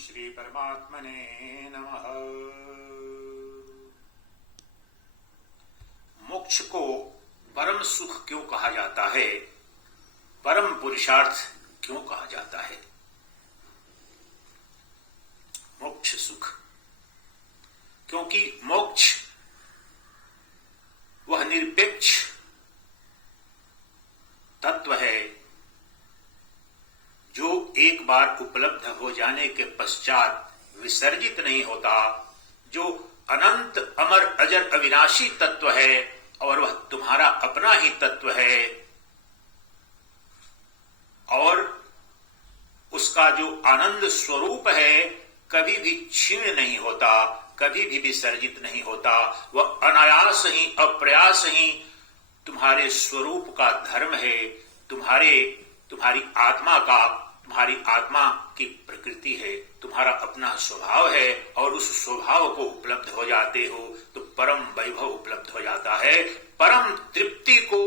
श्री परमात्मने नमः। मोक्ष को परम सुख क्यों कहा जाता है, परम पुरुषार्थ क्यों कहा जाता है? मोक्ष सुख, क्योंकि मोक्ष वह निरपेक्ष तत्व है जो एक बार उपलब्ध हो जाने के पश्चात विसर्जित नहीं होता, जो अनंत अमर अजर अविनाशी तत्व है और वह तुम्हारा अपना ही तत्व है और उसका जो आनंद स्वरूप है कभी भी क्षीण नहीं होता, कभी भी विसर्जित नहीं होता। वह अनायास ही अप्रयास ही तुम्हारे स्वरूप का धर्म है, तुम्हारी आत्मा की प्रकृति है, तुम्हारा अपना स्वभाव है और उस स्वभाव को उपलब्ध हो जाते हो तो परम वैभव उपलब्ध हो जाता है। परम तृप्ति को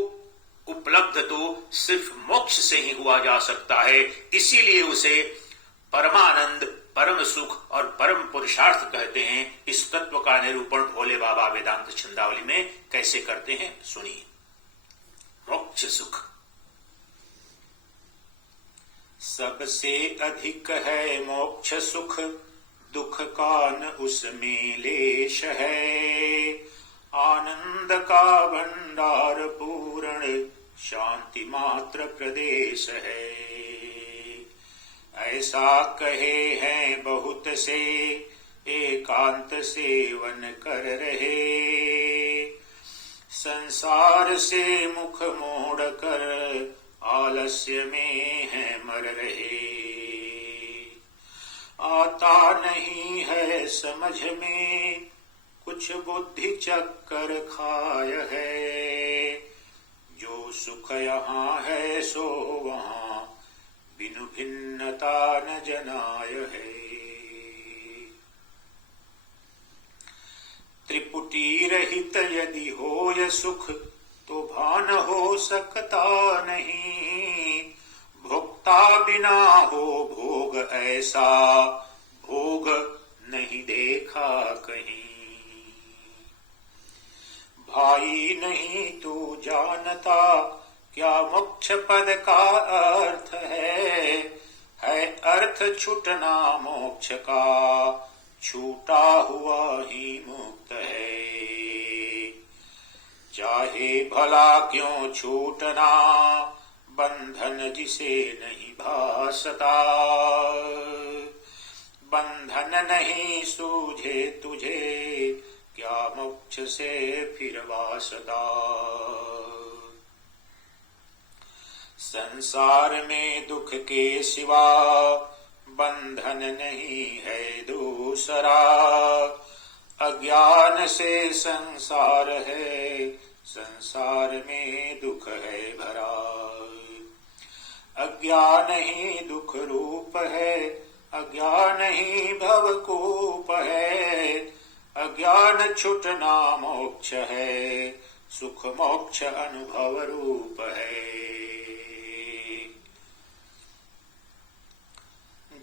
उपलब्ध तो सिर्फ मोक्ष से ही हुआ जा सकता है, इसीलिए उसे परमानंद, परम सुख और परम पुरुषार्थ कहते हैं। इस तत्व का निरूपण भोले बाबा वेदांत छंदावली में कैसे करते हैं, सुनिए। मोक्ष सुख सबसे अधिक है मोक्ष सुख, दुख का न उसमें लेश है। आनंद का भंडार पूर्ण, शांति मात्र प्रदेश है। ऐसा कहे हैं बहुत से, एकांत सेवन कर रहे। संसार से मुख मोड़ कर, आलस्य में है मर रहे। आता नहीं है समझ में, कुछ बुद्धि चक्कर खाय है। जो सुख यहाँ है सो वहाँ, बिनु भिन्नता न जनाय है। त्रिपुटी रहित यदि हो यह सुख, तो भान हो सकता नहीं। भोक्ता बिना हो भोग ऐसा, भोग नहीं देखा कहीं। भाई नहीं तू जानता, क्या मोक्ष पद का अर्थ है। अर्थ छूटना मोक्ष का, छूटा हुआ ही मुक्त है। चाहे भला क्यों छूटना, बंधन जिसे नहीं भासता। बंधन नहीं सूझे तुझे, क्या मोक्ष से फिर वासता। संसार में दुख के सिवा, बंधन नहीं है दूसरा। अज्ञान से संसार है, संसार में दुख है भरा। अज्ञान ही दुख रूप है, अज्ञान ही भवकूप है। अज्ञान छुटना मोक्ष है, सुख मोक्ष अनुभव रूप है।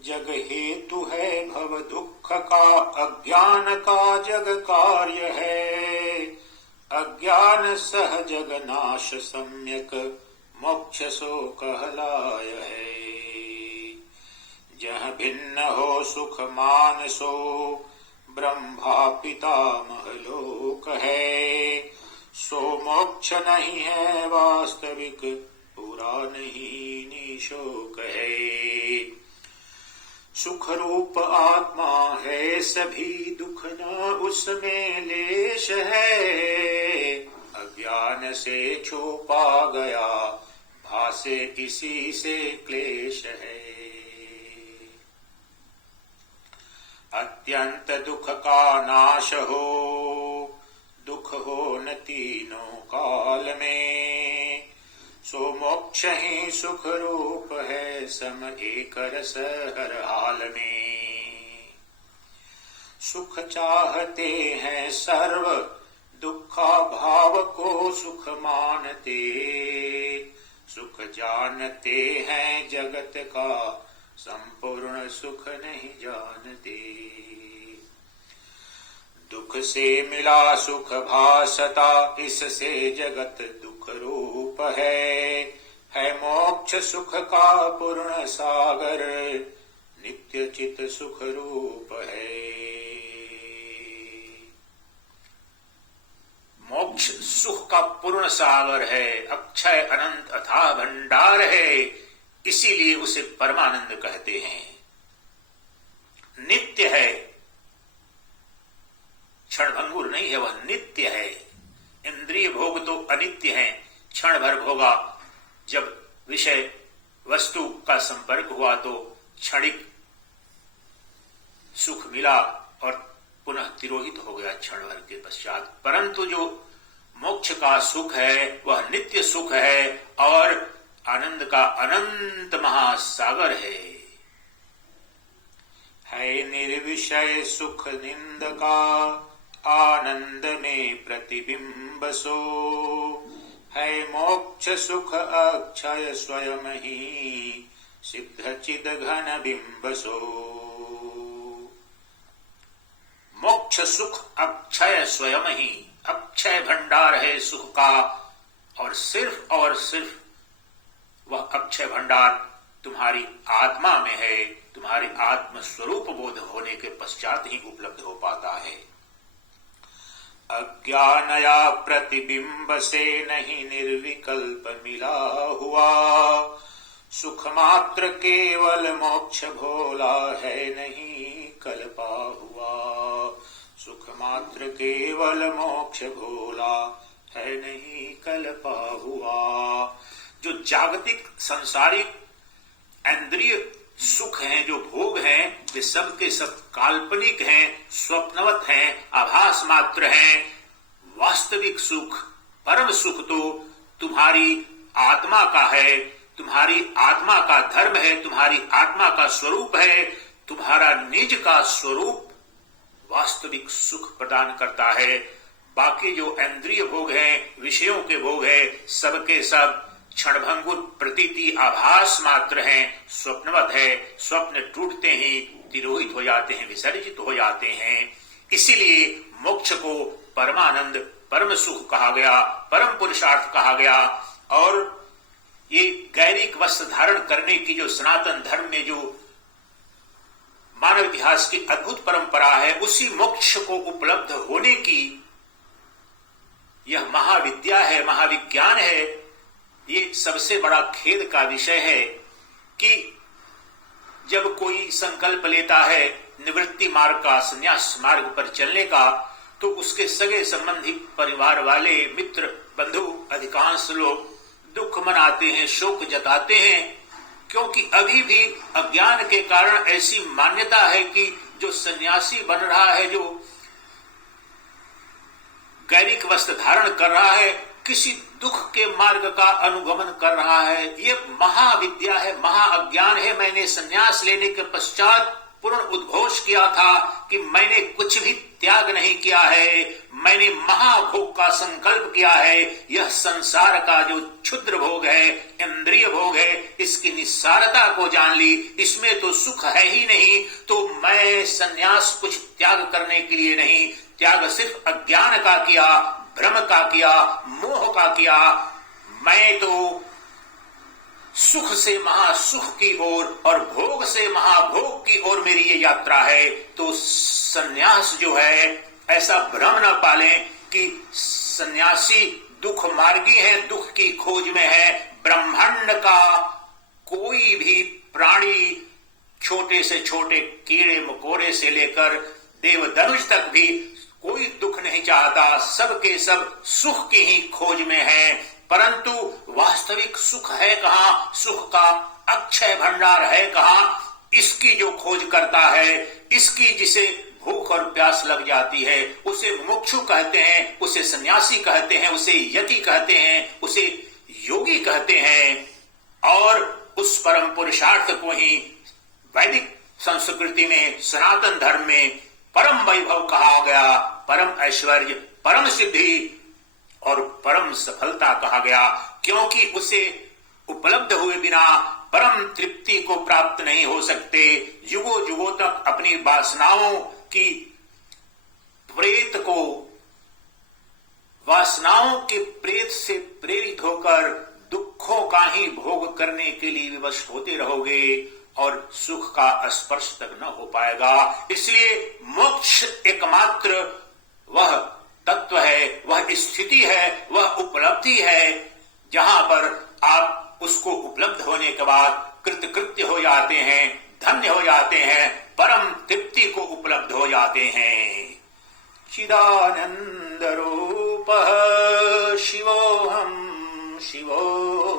जग हेतु है भव दुख का, अज्ञान का जग कार्य है। अज्ञान सह जग नाश सम्यक, मोक्ष सो कहलाय है। जह भिन्न हो सुख मान सो, ब्रह्मा पितामह लोक है। सो मोक्ष नहीं है वास्तविक, पूरा नहीं निशोक है। सुख रूप आत्मा है सभी, दुख न उसमें लेश है। अज्ञान से छुपा गया, भासे इसी से क्लेश है। अत्यंत दुख का नाश हो, दुख हो न तीनों काल में। सो मोक्ष ही सुख रूप है, सम एक रस हर हाल में। सुख चाहते हैं सर्व, दुखा भाव को सुख मानते। सुख जानते हैं जगत का, संपूर्ण सुख नहीं जानते। दुख से मिला सुख भासता, इससे जगत दुख रूप है मोक्ष सुख का पूर्ण सागर, नित्य चित सुख रूप है। मोक्ष सुख का पूर्ण सागर है, अक्षय अनंत अथाह भंडार है, इसीलिए उसे परमानंद कहते हैं। नित्य है, क्षणभंगुर नहीं है, वह नित्य है। इंद्रिय भोग तो अनित्य है, क्षण भर भोगा, जब विषय वस्तु का संपर्क हुआ तो क्षणिक सुख मिला और पुनः तिरोहित हो गया क्षण भर के पश्चात। परंतु जो मोक्ष का सुख है वह नित्य सुख है और आनंद का अनंत महासागर है निर्विषय सुख निंद का, आनंद में प्रतिबिंब सो, है मोक्ष सुख अक्षय स्वयं ही, सिद्ध चिद घन बिंब सो। मोक्ष सुख अक्षय स्वयं ही, अक्षय भंडार है सुख का, और सिर्फ वह अक्षय भंडार तुम्हारी आत्मा में है, तुम्हारे आत्म स्वरूप बोध होने के पश्चात ही उपलब्ध हो पाता है। अज्ञानया प्रतिबिंब से नहीं निर्विकल्प मिला हुआ, सुख मात्र केवल मोक्ष भोला है नहीं कल्पा हुआ, सुख मात्र केवल मोक्ष भोला है नहीं कल्पा हुआ। जो जागतिक सांसारिक इंद्रिय सुख हैं, जो भोग हैं, वे सब के सब काल्पनिक हैं, स्वप्नवत हैं, आभास मात्र हैं। वास्तविक सुख, परम सुख तो तुम्हारी आत्मा का है, तुम्हारी आत्मा का धर्म है, तुम्हारी आत्मा का स्वरूप है। तुम्हारा निज का स्वरूप वास्तविक सुख प्रदान करता है। बाकी जो इंद्रिय भोग हैं, विषयों के भोग हैं, सबके सब क्षणभंगुर प्रतीति आभास मात्र हैं, स्वप्नवत है। स्वप्न टूटते ही तिरोहित हो जाते हैं, विसर्जित हो जाते हैं। इसीलिए मोक्ष को परमानंद, परम सुख कहा गया, परम पुरुषार्थ कहा गया। और ये गैरिक वस्त्र धारण करने की जो सनातन धर्म में जो मानव इतिहास की अद्भुत परंपरा है, उसी मोक्ष को उपलब्ध होने की यह महाविद्या है, महाविज्ञान है। ये सबसे बड़ा खेद का विषय है कि जब कोई संकल्प लेता है निवृत्ति मार्ग का, संन्यास मार्ग पर चलने का, तो उसके सगे संबंधी, परिवार वाले, मित्र, बंधु, अधिकांश लोग दुख मनाते हैं, शोक जताते हैं, क्योंकि अभी भी अज्ञान के कारण ऐसी मान्यता है कि जो सन्यासी बन रहा है, जो गैरिक वस्त्र धारण कर रहा है, किसी दुख के मार्ग का अनुगमन कर रहा है। ये महाविद्या है, महाअज्ञान है। मैंने सन्यास लेने के पश्चात पूर्ण उद्घोष किया था कि मैंने कुछ भी त्याग नहीं किया है, मैंने महाभोग का संकल्प किया है। यह संसार का जो क्षुद्र भोग है, इंद्रिय भोग है, इसकी निस्सारता को जान ली, इसमें तो सुख है ही नहीं। तो मैं सन्यास कुछ त्याग करने के लिए नहीं, त्याग सिर्फ अज्ञान का किया, भ्रम का किया, मोह का किया। मैं तो सुख से महासुख की ओर और भोग से महाभोग की ओर मेरी ये यात्रा है। तो सन्यास जो है, ऐसा भ्रम न पालें कि सन्यासी दुख मार्गी है, दुख की खोज में है। ब्रह्मांड का कोई भी प्राणी, छोटे से छोटे कीड़े मकोड़े से लेकर देवदनुज तक भी कोई दुख नहीं चाहता, सबके सब सुख की ही खोज में है। परंतु वास्तविक सुख है कहां, सुख का अक्षय भंडार है कहां, इसकी जो खोज करता है, इसकी जिसे भूख और प्यास लग जाती है, उसे मुमुक्षु कहते हैं, उसे सन्यासी कहते हैं, उसे यति कहते हैं, उसे योगी कहते हैं। और उस परम पुरुषार्थ को ही वैदिक संस्कृति में, सनातन धर्म में परम वैभव कहा गया, परम ऐश्वर्य, परम सिद्धि और परम सफलता कहा गया। क्योंकि उसे उपलब्ध हुए बिना परम तृप्ति को प्राप्त नहीं हो सकते। युगों युगों तक अपनी वासनाओं की वासनाओं के प्रेत से प्रेरित होकर दुखों का ही भोग करने के लिए विवश होते रहोगे और सुख का स्पर्श तक न हो पाएगा। इसलिए मोक्ष एकमात्र वह तत्व है, वह स्थिति है, वह उपलब्धि है जहां पर आप उसको उपलब्ध होने के बाद कृतकृत्य हो जाते हैं, धन्य हो जाते हैं, परम तृप्ति को उपलब्ध हो जाते हैं। चिदानंद रूप शिवोहम शिवो